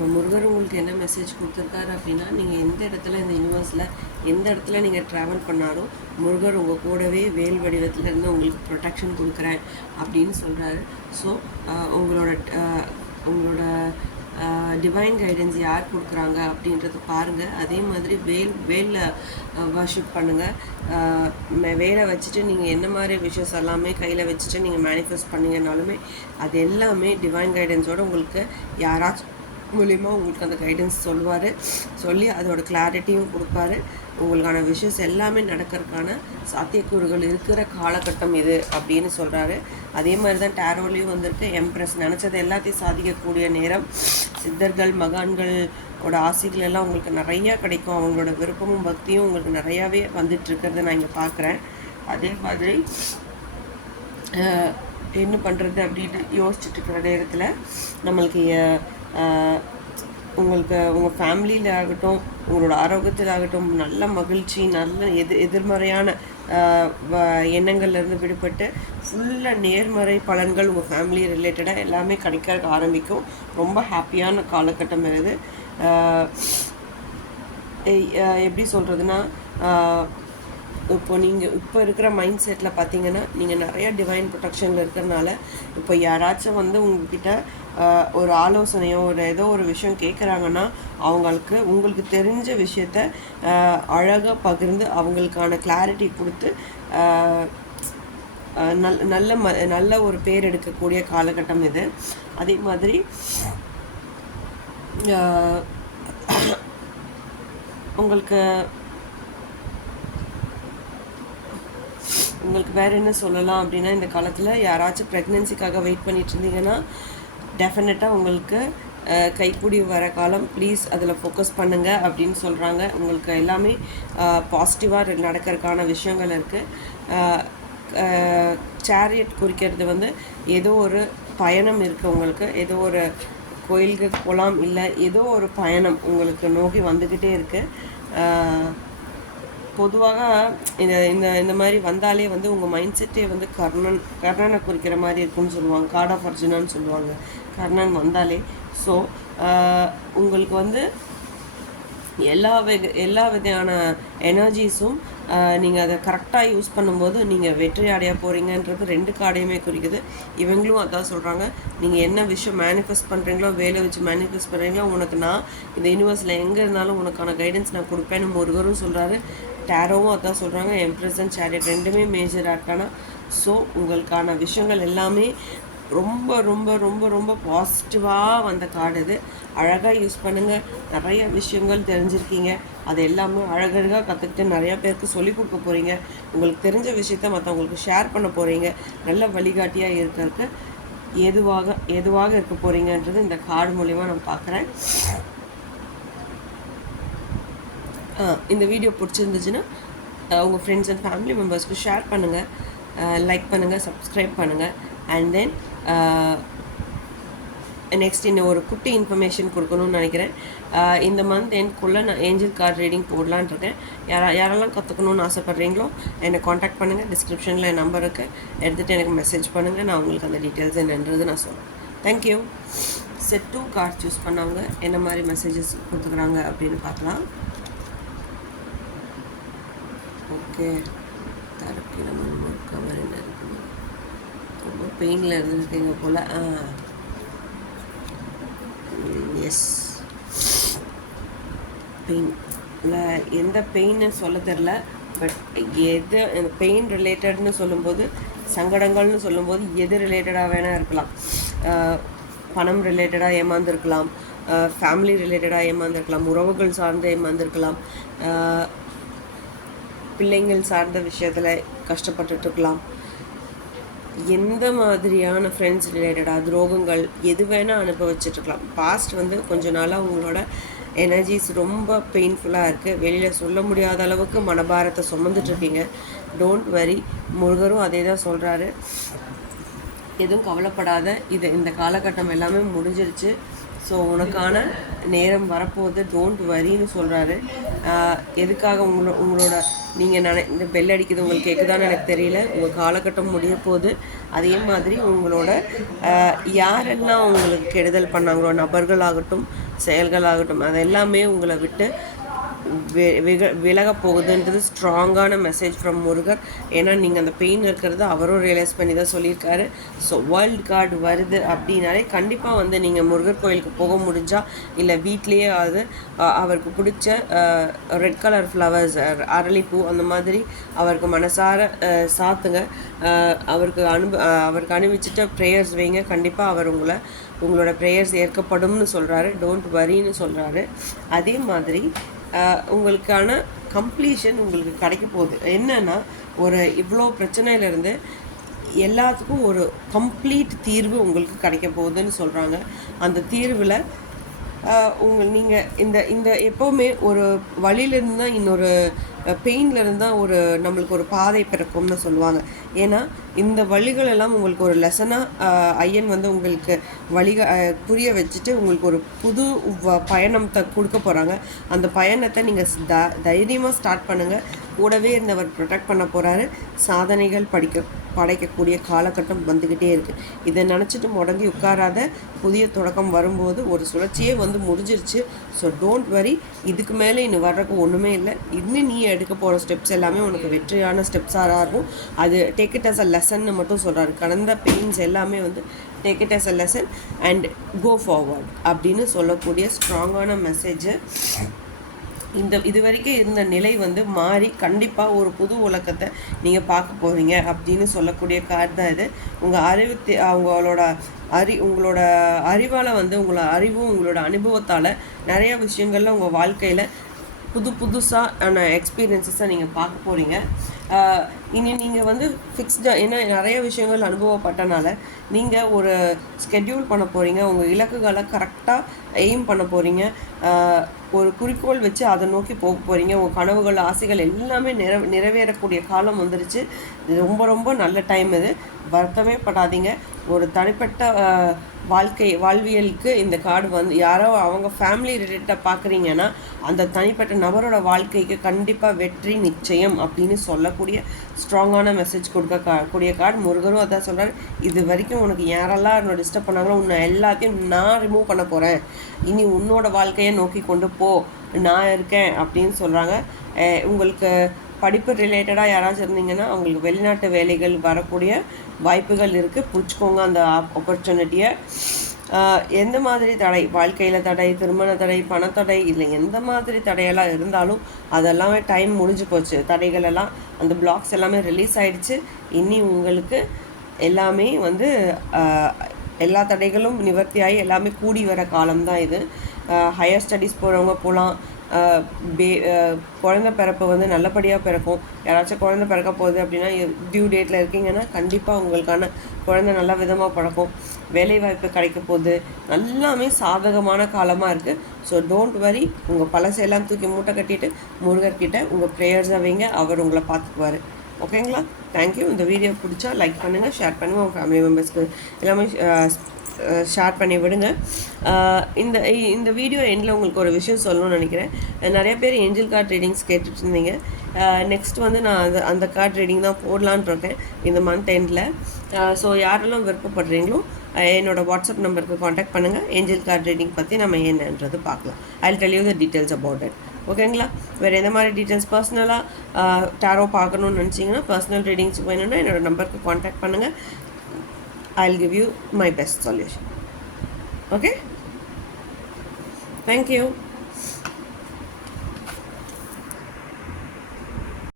இப்போ முருகர் உங்களுக்கு என்ன மெசேஜ் கொடுத்துருக்காரு அப்படின்னா, நீங்கள் எந்த இடத்துல இந்த யூனிவர்ஸில் எந்த இடத்துல நீங்கள் ட்ராவல் பண்ணாலும் முருகர் உங்கள் கூடவே வேல் வடிவத்திலேருந்து உங்களுக்கு ப்ரொடெக்ஷன் கொடுக்குறேன் அப்படின்னு சொல்கிறாரு. ஸோ உங்களோட உங்களோட டிவைன் கைடன்ஸ் யார் கொடுக்குறாங்க அப்படின்றத பாருங்கள். அதே மாதிரி வேலில் வர்ஷிப் பண்ணுங்கள். வேலை வச்சுட்டு நீங்கள் என்ன மாதிரி விஷயஸ் எல்லாமே கையில் வச்சுட்டு நீங்கள் மேனிஃபெஸ்ட் பண்ணிங்கனாலுமே அது எல்லாமே டிவைன் கைடன்ஸோடு உங்களுக்கு யாராச்சும் மூலிமா உங்களுக்கு அந்த கைடன்ஸ் சொல்லி அதோட கிளாரிட்டியும் கொடுப்பாரு. உங்களுக்கான விஷயஸ் எல்லாமே நடக்கிறதுக்கான சாத்தியக்கூறுகள் இருக்கிற காலகட்டம் இது அப்படின்னு சொல்கிறாரு. அதே மாதிரி தான் டேரோலையும் வந்திருக்கு. எம்ப்ரெஸ் நினச்சது எல்லாத்தையும் சாதிக்கக்கூடிய நேரம். சித்தர்கள் மகான்களோட ஆசைகள் எல்லாம் உங்களுக்கு நிறையா கிடைக்கும். அவங்களோட விருப்பமும் பக்தியும் உங்களுக்கு நிறையாவே வந்துட்டுருக்கிறத நான் இங்கே பார்க்குறேன். அதே மாதிரி என்ன பண்ணுறது அப்படின்னு யோசிச்சுட்டு இருக்கிற நேரத்தில் நம்மளுக்கு உங்களுக்கு உங்கள் ஃபேமிலியில் ஆகட்டும், உங்களோட ஆரோக்கியத்தில் ஆகட்டும், நல்ல மகிழ்ச்சி, நல்ல எதிர்மறையான எண்ணங்கள்லேருந்து விடுபட்டு ஃபுல்லாக நேர்மறை பலன்கள் உங்கள் ஃபேமிலி ரிலேட்டடாக எல்லாமே கிடைக்க ஆரம்பிக்கும். ரொம்ப ஹாப்பியான காலகட்டம் இது. எப்படி சொல்கிறதுனா, இப்போ நீங்கள் இப்போ இருக்கிற மைண்ட் செட்டில் பார்த்தீங்கன்னா நீங்கள் நிறையா டிவைன் ப்ரொடெக்ஷனில் இருக்கிறனால இப்போ யாராச்சும் உங்கள்கிட்ட ஒரு ஆலோசனையோ ஏதோ ஒரு விஷயம் கேட்குறாங்கன்னா உங்களுக்கு தெரிஞ்ச விஷயத்த அழகாக பகிர்ந்து அவங்களுக்கான கிளாரிட்டி கொடுத்து நல்ல ஒரு பேர் எடுக்கக்கூடிய காலகட்டம் இது. அதே மாதிரி உங்களுக்கு வேறு என்ன சொல்லலாம் அப்படின்னா, இந்த காலத்தில் யாராச்சும் ப்ரெக்னென்சிக்காக வெயிட் பண்ணிட்டு இருந்தீங்கன்னா டெஃபினட்டாக உங்களுக்கு கைக்கூடி வர காலம். ப்ளீஸ் அதில் ஃபோக்கஸ் பண்ணுங்கள் அப்படின்னு சொல்கிறாங்க. உங்களுக்கு எல்லாமே பாசிட்டிவாக நடக்கிறதுக்கான விஷயங்கள் இருக்குது. சேரியட் குறிக்கிறது ஏதோ ஒரு பயணம் இருக்குது உங்களுக்கு. ஏதோ ஒரு கோயிலுக்கு போகலாம், இல்லை ஏதோ ஒரு பயணம் உங்களுக்கு நோக்கி வந்துக்கிட்டே இருக்குது. பொதுவாக இந்த மாதிரி வந்தாலே உங்கள் மைண்ட் செட்டே கர்ணனை குறிக்கிற மாதிரி இருக்குன்னு சொல்லுவாங்க. காட் ஆஃப் அர்ஜுனான்னு சொல்லுவாங்க கர்ணன் வந்தாலே. ஸோ உங்களுக்கு எல்லா விதமான எனர்ஜிஸும் நீங்கள் அதை கரெக்டாக யூஸ் பண்ணும்போது நீங்கள் வெற்றி அடைய போகிறீங்கன்றது 2 கார்டையுமே குறிக்குது. இவங்களும் அதான் சொல்கிறாங்க. நீங்கள் என்ன விஷயம் மேனிஃபெஸ்ட் பண்ணுறீங்களோ, வேலை வச்சு மேனிஃபெஸ்ட் பண்ணுறீங்களோ, உனக்கு நான் இந்த யூனிவர்ஸில் எங்கே இருந்தாலும் உனக்கான கைடன்ஸ் நான் கொடுப்பேன்னு முருகரும் சொல்கிறாரு. டேரோவும் அதான் சொல்கிறாங்க. எம்ப்ரெஸ் அண்ட் சேரியட் 2மே மேஜர் ஆர்க்கானா. ஸோ உங்களுக்கான விஷயங்கள் எல்லாமே ரொம்ப ரொம்ப ரொம்ப ரொம்ப பாசிட்டிவாக வந்த கார்டு இது. அழகாக யூஸ் பண்ணுங்கள். நிறைய விஷயங்கள் தெரிஞ்சிருக்கீங்க. அது எல்லாமே அழகழகாக கற்றுக்கிட்டு நிறையா பேருக்கு சொல்லிக் கொடுக்க போகிறீங்க. உங்களுக்கு தெரிஞ்ச விஷயத்த மற்றவங்களுக்கு ஷேர் பண்ண போகிறீங்க. நல்ல வழிகாட்டியாக இருக்கிறதுக்கு எதுவாக இருக்க போகிறீங்கன்றது இந்த கார்டு மூலிமா நான் பார்க்குறேன். இந்த வீடியோ பிடிச்சிருந்துச்சுன்னா உங்கள் ஃப்ரெண்ட்ஸ் அண்ட் ஃபேமிலி மெம்பர்ஸ்க்கு ஷேர் பண்ணுங்கள், லைக் பண்ணுங்கள், சப்ஸ்கிரைப் பண்ணுங்கள். அண்ட் தென் நெக்ஸ்ட் இன்னும் ஒரு குட்டி இன்ஃபர்மேஷன் கொடுக்கணும்னு நினைக்கிறேன். இந்த மந்த் என்க்குள்ளே நான் ஏஞ்சல் கார்டு ரீடிங் போடலான் இருக்கேன். யாரெல்லாம் கற்றுக்கணுன்னு ஆசைப்பட்றீங்களோ என்னை காண்டாக்ட் பண்ணுங்கள். டிஸ்கிரிப்ஷனில் என் நம்பர் இருக்குது, எடுத்துகிட்டு எனக்கு மெசேஜ் பண்ணுங்கள். நான் உங்களுக்கு அந்த டீட்டெயில்ஸ் என்னன்றது நான் சொல்கிறேன். தேங்க்யூ. செட் 2 கார்டு சூஸ் பண்ணவங்க என்ன மாதிரி மெசேஜஸ் கொடுத்துக்குறாங்க அப்படின்னு பார்க்கலாம். ஓகே, தரப்பில் நம்ம கவர் என்ன இருக்குன்னு ரொம்ப பெயினில் இருந்துருக்கீங்க போல். எஸ், பெயினில் எந்த பெயின்னு சொல்ல தெரில. பட் அந்த பெயின் ரிலேட்டட்னு சொல்லும்போது, சங்கடங்கள்னு சொல்லும்போது எது ரிலேட்டடாக வேணால் இருக்கலாம். பணம் ரிலேட்டடாக ஏமாந்துருக்கலாம், ஃபேமிலி ரிலேட்டடாக ஏமாந்துருக்கலாம், உறவுகள் சார்ந்து ஏமாந்துருக்கலாம், பிள்ளைங்கள் சார்ந்த விஷயத்தில் கஷ்டப்பட்டுருக்கலாம், எந்த மாதிரியான ஃப்ரெண்ட்ஸ் ரிலேட்டடாக துரோகங்கள் எது வேணால் அனுபவிச்சிட்ருக்கலாம். பாஸ்ட் கொஞ்ச நாளாக உங்களோட எனர்ஜிஸ் ரொம்ப பெயின்ஃபுல்லாக இருக்குது. வெளியில் சொல்ல முடியாத அளவுக்கு மனபாரத்தை சுமந்துட்டுருக்கீங்க. டோன்ட் வரி, முருகரும் அதே தான் சொல்கிறாரு. எதுவும் கவலைப்படாத, இந்த காலகட்டம் எல்லாமே முடிஞ்சிருச்சு. ஸோ உனக்கான நேரம் வரப்போகுது, டோன்ட் வரின்னு சொல்கிறாரு. எதுக்காக உங்களோட நீங்கள் இந்த பெல் அடிக்கிறது உங்களுக்கு கேட்குதான்னு எனக்கு தெரியல. உங்கள் காலகட்டம் முடிய போகுது. அதே மாதிரி உங்களோட யாரெல்லாம் உங்களுக்கு கெடுதல் பண்ணாங்களோ, நபர்களாகட்டும் செயல்களாகட்டும் அது எல்லாமே உங்களை விட்டு விலக போகுதுன்றது ஸ்ட்ராங்கான மெசேஜ் ஃப்ரம் முருகர். ஏன்னா நீங்கள் அந்த பெயின் இருக்கிறது அவரும் ரியலைஸ் பண்ணி தான் சொல்லியிருக்காரு. ஸோ வேர்ல்டு கார்டு வருது அப்படின்னாலே கண்டிப்பாக வந்து நீங்கள் முருகர் கோயிலுக்கு போக முடிஞ்சால் இல்லை வீட்லேயே அவருக்கு பிடிச்ச ரெட் கலர் ஃப்ளவர்ஸ் அரளிப்பூ அந்த மாதிரி அவருக்கு மனசார சாத்துங்க. அவருக்கு அனுப்பிச்சிட்ட ப்ரேயர்ஸ் வைங்க. கண்டிப்பாக அவர் உங்களோட ப்ரேயர்ஸ் ஏற்கப்படும்னு சொல்கிறாரு. டோன்ட் வரின்னு சொல்கிறாரு. அதே மாதிரி உங்களுக்கான கம்ப்ளீஷன் உங்களுக்கு கிடைக்க போகுது. என்னென்னா இவ்வளோ பிரச்சனையிலேருந்து எல்லாத்துக்கும் ஒரு கம்ப்ளீட் தீர்வு உங்களுக்கு கிடைக்க போகுதுன்னு சொல்கிறாங்க. அந்த தீர்வில் நீங்கள் இந்த எப்போவுமே ஒரு வழியிலேருந்து தான் இன்னொரு பெயின்லேருந்து தான் நம்மளுக்கு ஒரு பாதை பிறக்கும்னு சொல்லுவாங்க. ஏன்னா இந்த வழிகளெல்லாம் உங்களுக்கு ஒரு லெசனாக ஐயன் வந்து உங்களுக்கு புரிய வச்சுட்டு உங்களுக்கு ஒரு புது பயணத்தை கொடுக்க போகிறாங்க. அந்த பயணத்தை நீங்கள் தைரியமாக ஸ்டார்ட் பண்ணுங்கள். கூடவே இருந்தவர் ப்ரொடெக்ட் பண்ண போகிறாரு. சாதனைகள் படைக்கக்கூடிய காலகட்டம் வந்துக்கிட்டே இருக்குது. இதை நினச்சிட்டு முடங்கி உட்காராத. புதிய தொடக்கம் வரும்போது ஒரு சுழற்சியே வந்து முடிஞ்சிருச்சு. So don't worry. இதுக்கு மேலே இன்னும் வர்றதுக்கு ஒன்றுமே இல்லை. இன்னும் நீ எடுக்க போகிற ஸ்டெப்ஸ் எல்லாமே உனக்கு வெற்றியான ஸ்டெப்ஸாக இருக்கும். அது டேக் இட் அஸ் அ லெசன்னு மட்டும் சொல்கிறாரு. கடந்த பெயின்ஸ் எல்லாமே வந்து take it as a lesson and go forward அப்படின்னு சொல்லக்கூடிய ஸ்ட்ராங்கான மெசேஜை இது வரைக்கும் இருந்த நிலை வந்து மாறி கண்டிப்பாக ஒரு புது உலகத்தை நீங்கள் பார்க்க போகிறீங்க அப்படின்னு சொல்லக்கூடிய கார்டு தான் இது. உங்களோட அறிவால் வந்து உங்களோட அனுபவத்தால் நிறையா விஷயங்கள்ல உங்கள் வாழ்க்கையில் புதுசான எக்ஸ்பீரியன்ஸஸை நீங்கள் பார்க்க போகிறீங்க. இனி நீங்கள் வந்து ஃபிக்ஸ்டாக ஏன்னா நிறைய விஷயங்கள் அனுபவப்பட்டனால நீங்கள் ஒரு ஸ்கெட்யூல் பண்ண போகிறீங்க. உங்கள் இலக்குகளை கரெக்டாக எய்ம் பண்ண போகிறீங்க. ஒரு குறிக்கோள் வச்சு அதை நோக்கி போக போகிறீங்க. உங்கள் கனவுகள் ஆசைகள் எல்லாமே நிறைவேறக்கூடிய காலம் வந்துருச்சு. ரொம்ப ரொம்ப நல்ல டைம் இது. வருத்தமே படாதீங்க. ஒரு தனிப்பட்ட வாழ்வியலுக்கு இந்த கார்டு வந்து யாரோ அவங்க ஃபேமிலி ரிலேட்டடாக பார்க்குறீங்கன்னா அந்த தனிப்பட்ட நபரோட வாழ்க்கைக்கு கண்டிப்பாக வெற்றி நிச்சயம் அப்படின்னு சொல்லக்கூடிய ஸ்ட்ராங்கான மெசேஜ் கொடுக்கக்கூடிய கார்டு. முருகரும் அதான் சொல்கிறார். இது வரைக்கும் உனக்கு யாரெல்லாம் என்னோட டிஸ்டர்ப் பண்ணாங்களோ உன்னை எல்லாத்தையும் நான் ரிமூவ் பண்ண போகிறேன். இனி உன்னோட வாழ்க்கையை நோக்கி கொண்டு போ, நான் இருக்கேன் அப்படின்னு சொல்கிறாங்க. உங்களுக்கு படிப்பு ரிலேட்டடாக யாராச்சும் இருந்தீங்கன்னா அவங்களுக்கு வெளிநாட்டு வேலைகள் வரக்கூடிய வாய்ப்புகள் இருக்குது. பிடிச்சிக்கோங்க அந்த ஆப்பர்ச்சுனிட்டியை. எந்த மாதிரி தடை, வாழ்க்கையில் தடை, திருமண தடை, பணத்தடை, இல்லை எந்த மாதிரி தடையெல்லாம் இருந்தாலும் அதெல்லாமே டைம் முடிஞ்சு போச்சு. தடைகள் எல்லாம் அந்த பிளாக்ஸ் எல்லாமே ரிலீஸ் ஆகிடுச்சு. இனி உங்களுக்கு எல்லாமே வந்து எல்லா தடைகளும் நிவர்த்தியாகி எல்லாமே கூடி வர காலம்தான் இது. ஹையர் ஸ்டடீஸ் போகிறவங்க போகலாம். குழந்தை பிறப்பு வந்து நல்லபடியாக பிறக்கும். யாராச்சும் குழந்தை பிறக்க போகுது அப்படின்னா டியூ டேட்டில் இருக்கீங்கன்னா கண்டிப்பாக உங்களுக்கான குழந்தை நல்ல விதமாக பிறக்கும். வேலைவாய்ப்பு கிடைக்க போகுது. எல்லாமே சாதகமான காலமாக இருக்குது. So don't worry. உங்கள் பழசையெல்லாம் தூக்கி மூட்டை கட்டிட்டு முருகர்கிட்ட உங்கள் ப்ரேயர்ஸை வைங்க. அவர் உங்களை பார்த்துக்குவார். ஓகேங்களா? தேங்க்யூ. இந்த வீடியோ பிடிச்சா லைக் பண்ணுங்கள், ஷேர் பண்ணுங்கள். உங்கள் ஃபேமிலி மெம்பர்ஸ்க்கு எல்லாமே ஷேர் பண்ணி விடுங்க. இந்த வீடியோ எண்டில் உங்களுக்கு ஒரு விஷயம் சொல்லணும்னு நினைக்கிறேன். நிறைய பேர் ஏஞ்சல் கார்டு ரீடிங்ஸ் கேட்டுட்டு இருந்தீங்க. நெக்ஸ்ட் வந்து நான் அந்த கார்டு ரீடிங் தான் போடலான்னு இருக்கேன் இந்த மந்த் எண்டில். ஸோ யாரெல்லாம் விருப்பப்படுறீங்களோ என்னோடய வாட்ஸ்அப் நம்பருக்கு காண்டாக்ட் பண்ணுங்கள். ஏஞ்சல் கார்டு ரீடிங் பற்றி நம்ம என்னன்றது பார்க்கலாம். I will tell you the details about it. ஓகேங்களா? வேறு எந்த மாதிரி டீட்டெயில்ஸ் பர்சனலாக டாரோ பார்க்கணுன்னு நினச்சிங்கன்னா பர்சனல் ரீடிங்ஸ் வேணும்னா என்னோடய நம்பருக்கு காண்டாக்ட் பண்ணுங்கள். I'll give you my best solution. Okay? Thank you.